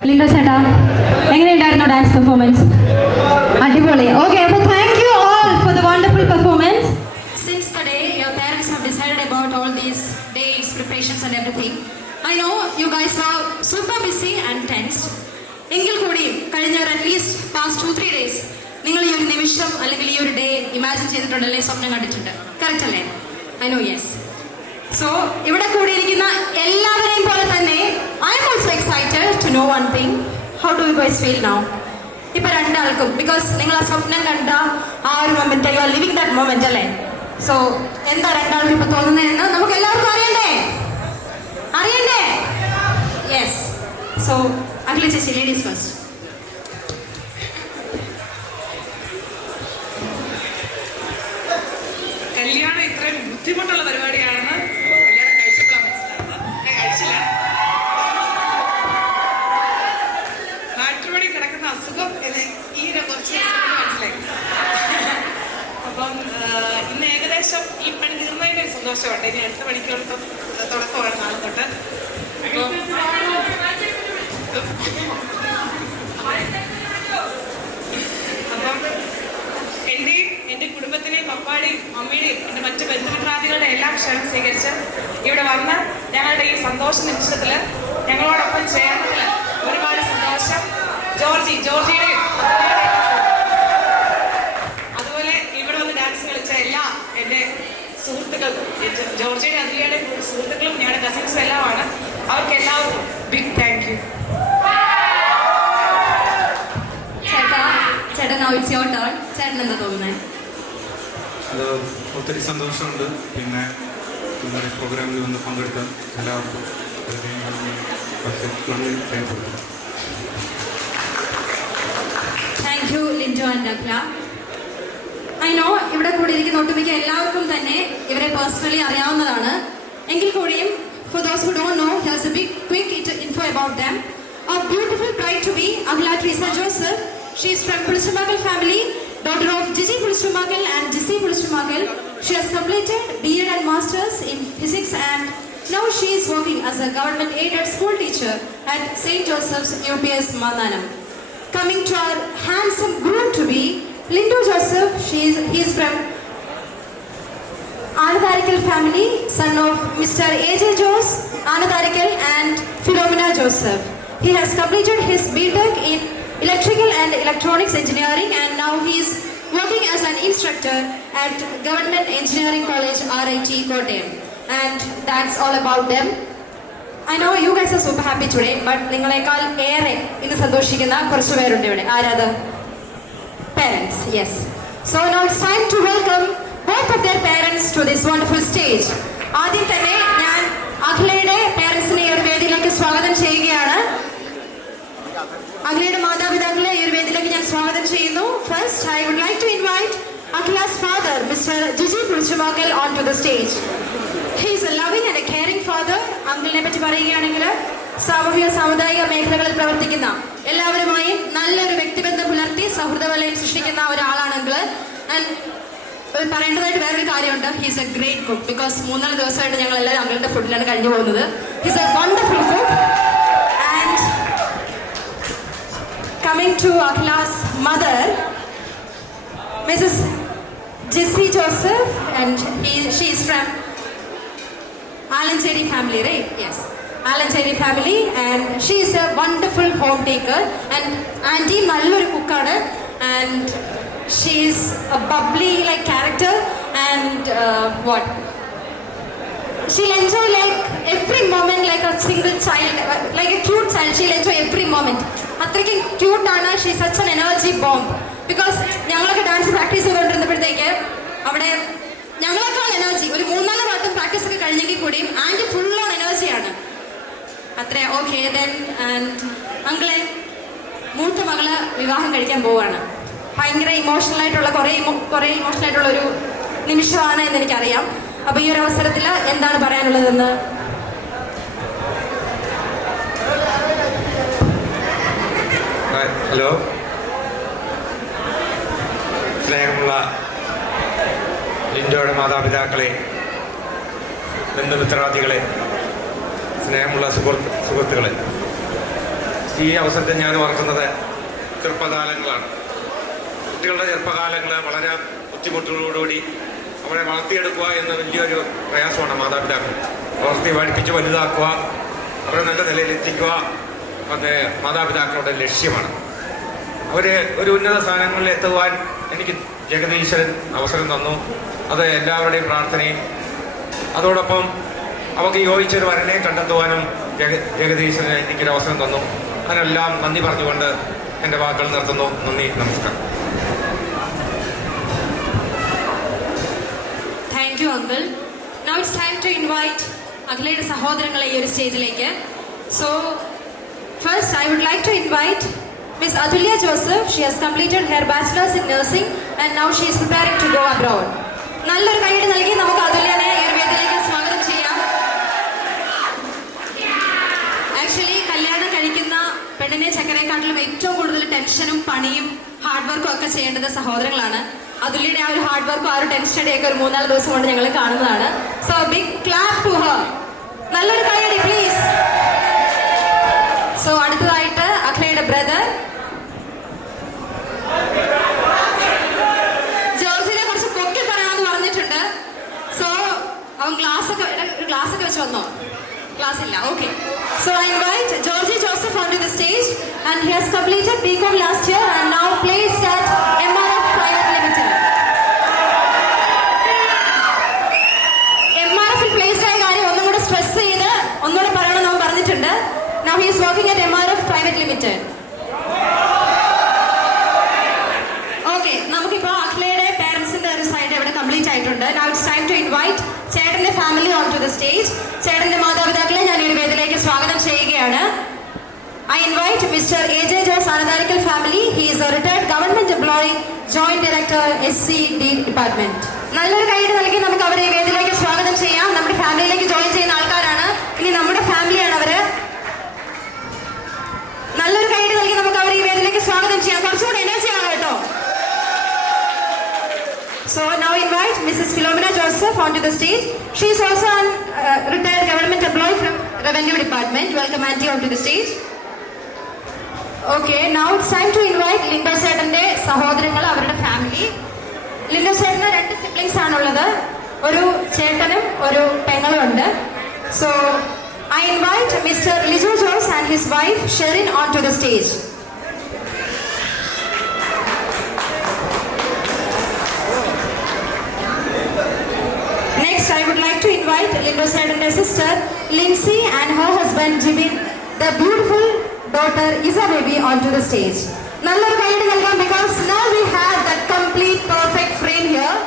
ലിൻഡോ ചേട്ടാ, എങ്ങനെയുണ്ടായിരുന്നു ഡാൻസ് പെർഫോമൻസ്? അടിപൊളി. ഓക്കെ, അപ്പോൾ thank you all for the wonderful performance. Since today your parents have decided about all these dates, preparations and everything, I know you guys are super busy and tensed. എങ്കിൽ കൂടിയും കഴിഞ്ഞ ഒരു at least past 2-3 days നിങ്ങൾ ഈ ഒരു നിമിഷം അല്ലെങ്കിൽ ഈ ഒരു ഡേ ഇമാജിൻ ചെയ്തിട്ടുണ്ടല്ലേ, സ്വപ്നം കണ്ടിട്ടുണ്ട്, കറക്റ്റ് അല്ലേ? I know, yes. സോ ഇവിടെ കൂടിയിരിക്കുന്ന എല്ലാവരെയും പോലെ തന്നെ I am also excited to know one thing. How do you guys feel now? ഇപ്പൊ രണ്ടാൾക്കും, ബിക്കോസ് നിങ്ങൾ ആ സ്വപ്നം കണ്ട ആ ഒരു moment, you are living that moment അല്ലേ? സോ എന്താ രണ്ടാൾക്കും ഇപ്പൊ തോന്നുന്നതെന്ന് നമുക്ക് എല്ലാവർക്കും അറിയണ്ടേ? യെസ്. സോ അഖില ചേച്ചി, ലേഡീസ് ഫസ്റ്റ്. കല്യാണം ഇത്രയും ബുദ്ധിമുട്ടുള്ള പരിപാടിയാണെന്ന് കല്യാണം കഴിച്ചപ്പോഴാണ് മനസ്സിലാവുന്നത്. കഴിച്ചില്ല. മാട്രിമോണി കിടക്കുന്ന അസുഖം ഈ കുറച്ച് മനസ്സിലായി. അപ്പം ഇന്ന് ഏകദേശം ഈ പണി തീർന്നതിൻ്റെ ഒരു സന്തോഷമുണ്ട്. ഇനി അടുത്ത പണിക്ക് തുടക്കമാണ് നാളെ തൊട്ട്. അപ്പം എൻ്റെയും എൻ്റെ കുടുംബത്തിനെയും പപ്പാടെയും അമ്മയുടെയും എൻ്റെ മറ്റു ബന്ധുമിത്രാദികളുടെ എല്ലാം ക്ഷണം സ്വീകരിച്ച് ഇവിടെ വന്ന് ഞങ്ങളുടെ ഈ സന്തോഷ നിമിഷത്തിൽ ഞങ്ങളോടൊപ്പം ചേർന്നതിൽ ഒരുപാട് സന്തോഷം. ജോർജിയുടെയും അതുപോലെ ഇവിടെ വന്ന് ഡാൻസ് കളിച്ച എല്ലാ എൻ്റെ സുഹൃത്തുക്കൾക്കും, ജോർജിയുടെ അതിലയുടെ സുഹൃത്തുക്കളും ഞങ്ങളുടെ കസിൻസും എല്ലാമാണ്. അവർക്ക് എല്ലാവർക്കും ബിഗ് താങ്ക് യു. ചേട്ടാ, now it's your turn. ചേട്ടൻ എന്താ തോന്നുന്നത്? അത് ഒത്തിരി സന്തോഷമുണ്ട്. പിന്നെ നമ്മുടെ പ്രോഗ്രാമിൽ വന്ന് പങ്കെടുത്ത എല്ലാവർക്കും thank you Lindo and Akhila. I know ഇവിടെ കൂടിയിരിക്കുന്ന ഒട്ടുമിക്ക എല്ലാവർക്കും തന്നെ ഇവരെ പേഴ്സണലി അറിയാവുന്നതാണ്. എങ്കിൽ കൂടിയും for those who don't know, here's a big quick info about them. A beautiful bride to be, Akhila Teresa Joseph. She is from Pulistumakal family, daughter of Gigi Pulistumakal and Jisi Pulistumakal. She has completed B.Ed and Masters in Physics and now she is working as a government aided school teacher at St. Joseph's UPS Mandanam. Coming to our handsome groom to be, Lindo Joseph. He is from Anatharikal family, son of Mr. A.J. Jose Anatharikal and Philomena Joseph. He has completed his B.Tech in Electrical and Electronics Engineering and now he is working as an instructor at Government Engineering College RIT Kottayam. And that's all about them. I know you guys are super happy today, but നിങ്ങളെക്കാൾ ഏറെ ഇന്ന് സന്തോഷിക്കുന്ന കുറച്ച് പേരുണ്ട് ഇവിടെ. ആരാത്? Parents, yes. So now it's time to welcome both of their parents to this wonderful stage. ആദ്യം തന്നെ ഞാൻ അഖിലയുടെ പേരൻസിനെ ഈ ഒരു വേദിയിലേക്ക് സ്വാഗതം ചെയ്യുകയാണ്. അഖിലയുടെ മാതാപിതാക്കളെ ഈ ഒരു വേദിയിലേക്ക് ഞാൻ സ്വാഗതം ചെയ്യുന്നു. First, I would like to invite Akhila's father, Mr. Gigi Pulistumakal, onto the stage. He is a loving and a caring father. അങ്കിളിനെ പറ്റി പറയുകയാണെങ്കിൽ സാമൂഹിക സാമുദായിക മേഖലകളിൽ പ്രവർത്തിക്കുന്ന എല്ലാവരുമായും നല്ലൊരു വ്യക്തിബന്ധം പുലർത്തി സൗഹൃദ വലയം സൃഷ്ടിക്കുന്ന ഒരാളാണ് അങ്കിള്. ആൻഡ് പറയേണ്ടതായിട്ട് വേറൊരു കാര്യമുണ്ട്. He's a great cook. Because 3-4 ദിവസമായിട്ട് ഞങ്ങൾ എല്ലാവരും അങ്കിളിന്റെ ഫുഡിലാണ് കഴിഞ്ഞു പോകുന്നത്. He's a wonderful cook. And coming to Akhila's mother, Mrs. Jisi Joseph, and she is from Alancheri family, right? Yes, Alancheri family, and she is a wonderful home taker. And auntie nalloru cookana, and she is a bubbly like character, and what? She'll enjoy like every moment like a single child, like a cute child. She'll enjoy every moment. അത്രയ്ക്കും ക്യൂട്ടാണ്. She such an energy bomb. Because ഞങ്ങളൊക്കെ dance practice ചെയ്തുകൊണ്ടിരുന്നപ്പോഴത്തേക്ക് അവിടെ ഞങ്ങളെക്കാൾ energy ഒരു 3-4 വട്ടം practice ഒക്കെ കഴിഞ്ഞെങ്കിൽ കൂടിയും ആൻറ്റി ഫുൾ ഓൺ എനർജിയാണ്. അത്രേ. ഓക്കെ ദെൻ ആൻഡ് അങ്കിളെ, മൂത്ത മകള് വിവാഹം കഴിക്കാൻ പോവാണ്. ഭയങ്കര ഇമോഷണൽ ആയിട്ടുള്ള കുറേ ഇമോഷണൽ ആയിട്ടുള്ള ഒരു നിമിഷമാണ് എന്ന് എനിക്കറിയാം. അപ്പൊ ഈ ഒരു അവസരത്തിൽ എന്താണ് പറയാനുള്ളതെന്ന് ഹലോ, സ്നേഹമുള്ള ലിൻഡോയുടെ മാതാപിതാക്കളെ, ബന്ധുമിത്രാദികളെ, സ്നേഹമുള്ള സുഹൃത്തുക്കളെ, ഈ അവസരത്തിൽ ഞാൻ ഓർക്കുന്നത് ചെറുപ്പകാലങ്ങളാണ്. കുട്ടികളുടെ ചെറുപ്പകാലങ്ങൾ വളരെ ബുദ്ധിമുട്ടുകളോടുകൂടി അവരെ വളർത്തിയെടുക്കുക എന്ന വലിയൊരു പ്രയാസമാണ് മാതാപിതാക്കൾ. വളർത്തി പഠിപ്പിച്ച് വലുതാക്കുക, അവരെ നല്ല നിലയിലെത്തിക്കുക അത് മാതാപിതാക്കളുടെ ലക്ഷ്യമാണ്. അവർ ഒരു ഉന്നത സ്ഥാനങ്ങളിൽ എത്തുവാൻ എനിക്ക് ജഗദീശ്വരൻ അവസരം തന്നു. അത് എല്ലാവരുടെയും പ്രാർത്ഥനയും അതോടൊപ്പം അവർക്ക് യോജിച്ചൊരു വരനെ കണ്ടെത്തുവാനും ജഗദീശ്വരൻ എനിക്കൊരു അവസരം തന്നു. അതിനെല്ലാം നന്ദി പറഞ്ഞുകൊണ്ട് എൻ്റെ വാക്കുകൾ നിർത്തുന്നു. നന്ദി, നമസ്കാരം. Thank you uncle. Now it's time to invite അഖിലയുടെ സഹോദരങ്ങളെ ഈ ഒരു സ്റ്റേജിലേക്ക്. So first I would like to invite Miss Atulya Joseph. She has completed her bachelor's in nursing and now she is preparing to go abroad. നല്ലൊരു കൈയ്യടി നൽകി നമുക്ക് അതുല്യനെ ഈ ഒരു വേദിയിലേക്ക് സ്വാഗതം ചെയ്യാം. ആക്ച്വലി കല്യാണം കഴിക്കുന്ന പെണ്ണിനെ ചെക്കനെക്കാട്ടിലും ഏറ്റവും കൂടുതൽ ടെൻഷനും പണിയും ഹാർഡ് വർക്കും ഒക്കെ ചെയ്യേണ്ടത് സഹോദരങ്ങളാണ്. അതുല്യയുടെ ആ ഒരു ഹാർഡ് വർക്കും ആ ഒരു ടെൻഷൻ്റെ ഒക്കെ ഒരു 3-4 ദിവസം കൊണ്ട് ഞങ്ങൾ കാണുന്നതാണ്. So big clap to her. നല്ലൊരു കൈയ്യടി പ്ലീസ്. സോ അടുത്തതായിട്ട് അഖിലയുടെ ബ്രദർ ജോർജിനെ കുറച്ച് പൊക്കി പറയാമെന്ന് പറഞ്ഞിട്ടുണ്ട്. സോ അവൻ ഗ്ലാസ് ഒക്കെ വെച്ച് വന്നോ? ക്ലാസ് ഇല്ല, okay. So I invite Georgie Joseph onto the stage and he has completed BCom last year and now placed at MRF Private Limited. MRF ൽ പ്ലേസ്ഡ് ആയ കാര്യം ഒന്നും കൂടെ സ്ട്രെസ് ചെയ്ത് ഒന്നുകൂടെ പറയണമെന്ന് അവൻ പറഞ്ഞിട്ടുണ്ട്. Now he is working at MRF Private Limited. Okay, നമുക്കിപ്പോൾ അഖിലയുടെ പേരൻസിന്റെ ഒരു സൈഡ് ഇവിടെ കംപ്ലീറ്റ് ആയിട്ടുണ്ട്. Now it's time to invite ചേട്ടന്റെ ഫാമിലി onto the stage. ചേട്ടന്റെ മാതാപിതാക്കളെ ഞാൻ ഈ വേദിയിലേക്ക് സ്വാഗതം ചെയ്യുകയാണ്. I invite Mr. AJ Jose Anadharikal family. He is a retired government employee, Joint Director SCD Department. നല്ലൊരു കൈയ്യടി നൽകി നമുക്ക് അവരെ ഈ വേദിയിലേക്ക് സ്വാഗതം ചെയ്യാം. നമ്മുടെ ഫാമിലിയിലേക്ക് ജോയിൻ ചെയ്യുന്ന ആൾക്കാരാണ്. ഇനി നമ്മുടെ ഫാമിലിയാണ് അവര്. നല്ലൊരു കൈയ്യടി നൽകി നമുക്ക് അവരെ ഈ വേദിയിലേക്ക് സ്വാഗതം ചെയ്യാം. കുറച്ചുകൂടെ എനർജി ആണ് കേട്ടോ. So now invite Mrs. Philomena Joseph onto the stage. She is also a retired government employee from Revenue Department. Welcome auntie onto the stage. Okay, now it's time to invite Lindo ചേട്ടന്റെ സഹോദരങ്ങൾ, അവരുടെ family. Lindo ചേട്ടന് 2 siblings ആണുള്ളത്. ഒരു ചേട്ടനും ഒരു പെങ്ങളും ഉണ്ട്. So I invite Mr. Lijo Jose and his wife Sherin onto the stage. Next, I would like to invite Lindo Sadan's sister Lindsay and her husband Jibin, the beautiful daughter Isa baby onto the stage. Nallor kayidi nalgam because now we have that complete perfect frame here.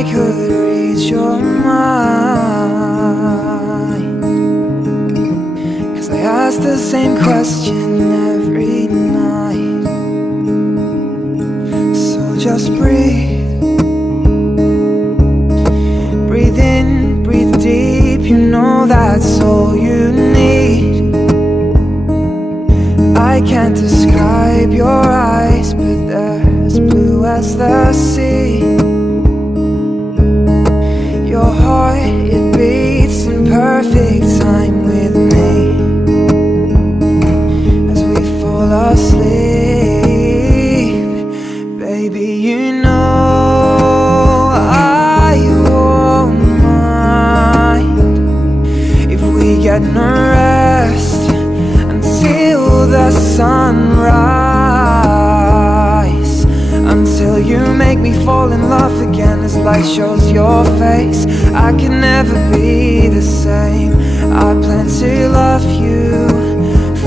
I could read your mind, 'cause I ask the same question every night. So just breathe, breathe in, breathe deep. You know that's all you need. I can't describe your eyes, but they're as blue as the sea. Your heart, it beats in perfect time with me as we fall asleep. Baby, you know I won't mind if we get no rest until the sunrise, until you make me fall in love again as light shows your face. I can never be the same. I plan to love you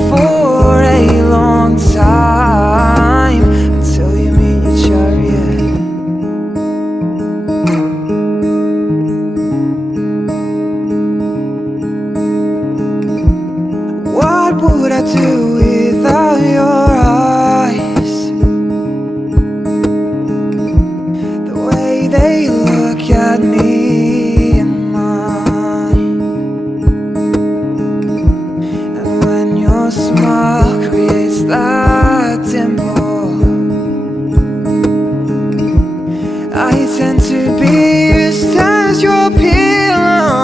for a long time, until you meet your chariot. What would I do without your eyes? The way they look at me and mine, and when your smile creates that dimple, I tend to be used as your pillow.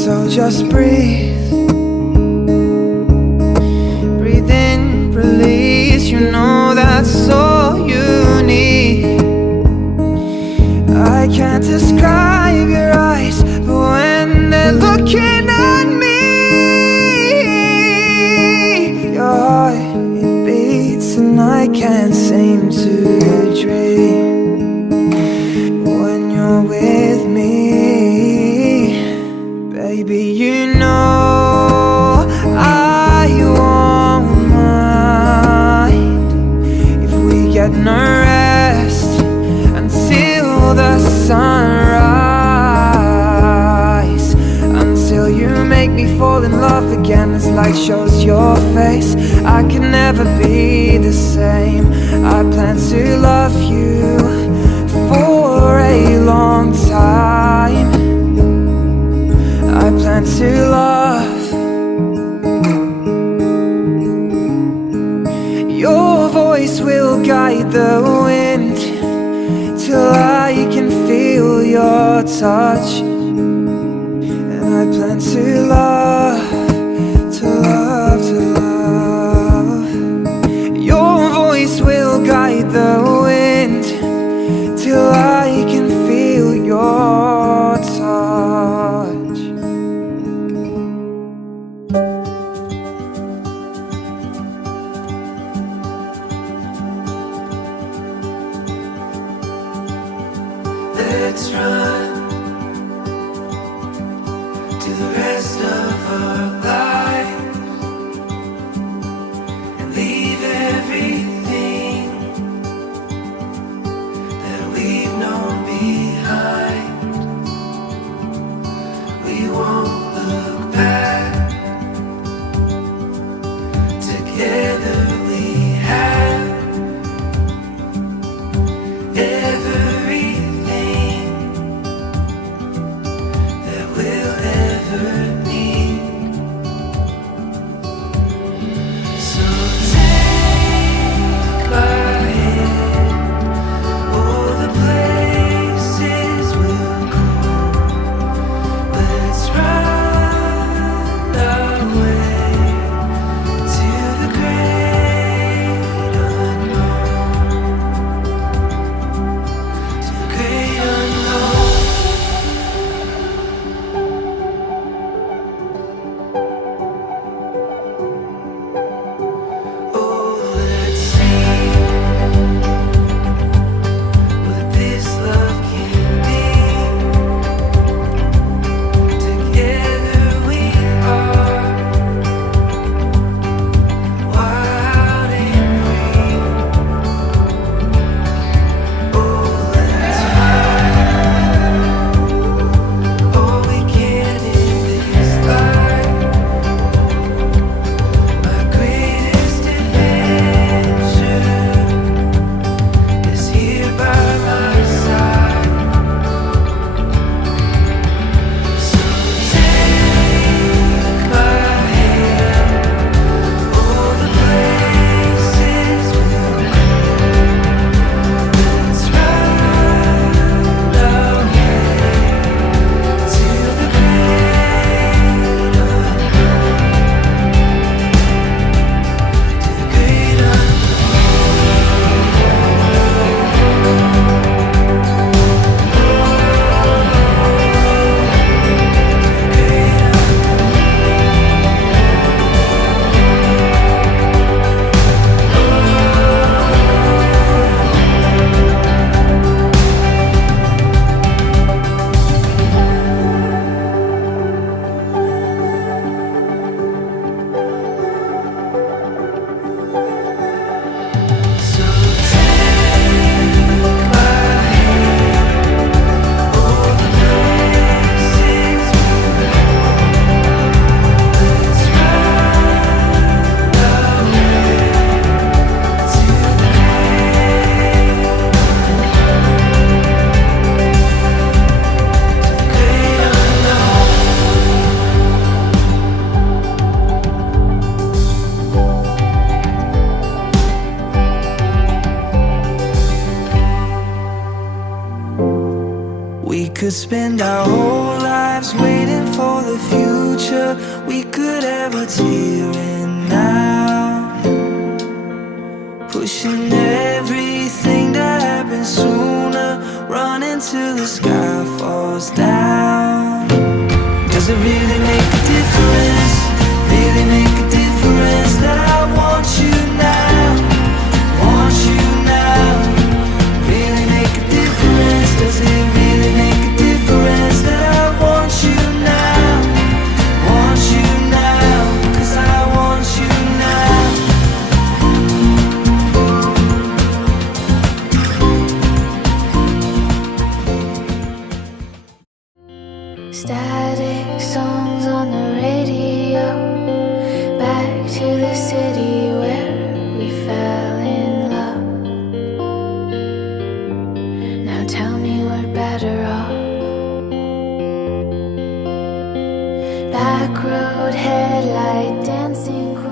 So just breathe, you know that's all you need. I can't describe your eyes, but when they're looking at me, your heart, it beats and I can't seem to dream when you're with me. Baby, you know I won't mind if we get no rest until the sunrise, until you make me fall in love again as light shows your face. I can never be the same. I plan to love you for a long time. I plan to love. Your voice will guide the wind till I can feel your touch. And I plan to love, to love, to love. Your voice will guide the wind till I can feel your touch. Let's run to the rest of our lives and leave everything that we've known behind. We won't look back. Together we have everything that we'll ever need. could spend our whole lives waiting for the future we could have what's here and now, pushing everything to happen sooner, running till the sky falls down. Does it really make a difference? Really make a difference that I want you now, want you now? Really make a difference? Does it really make a difference that I want you now, want you now? 'Cause I want you now. Static songs on the radio, back to the city where we fell in love. Now tell me we're better off. Back road headlight dancing queen.